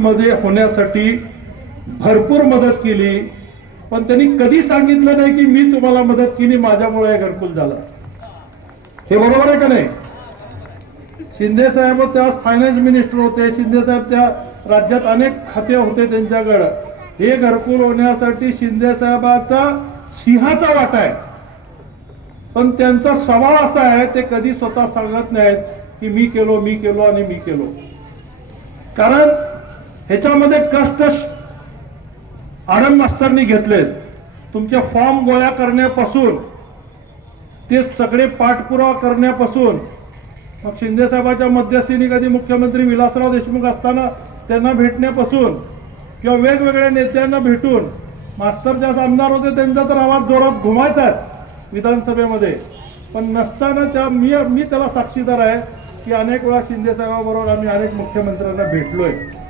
मध्ये होण्यासाठी भरपूर मदत केली पण त्यांनी कधी सांगितलं नाही की मी तुम्हाला मदत केली माझ्यामुळे घरकुल झालं हे बरोबर आहे का नाही शिंदे साहेब त्या फायनान्स मिनिस्टर होते शिंदे साहेब त्या राज्यात अनेक खाते होते त्यांच्याकडं हे घरकुल होण्यासाठी शिंदे साहेबांचा सिंहाचा वाटा आहे पण त्यांचा सवाल असा आहे ते कधी स्वतः सांगत नाहीत की मी केलो मी केलो आणि मी केलो कारण याच्यामध्ये कष्ट आनंद मास्तरनी घेतलेत तुमचे फॉर्म गोळ्या करण्यापासून ते सगळे पाठपुरावा करण्यापासून मग शिंदेसाहेबाच्या मध्यस्थीने कधी मुख्यमंत्री विलासराव देशमुख असताना त्यांना भेटण्यापासून किंवा वेगवेगळ्या नेत्यांना भेटून मास्तर ज्या आमदार होते त्यांचा तर आवाज जोरात घुमायचाच विधानसभेमध्ये पण नसताना त्या मी मी त्याला साक्षीदार आहे की अनेक वेळा शिंदेसाहेबाबरोबर आम्ही अनेक मुख्यमंत्र्यांना भेटलोय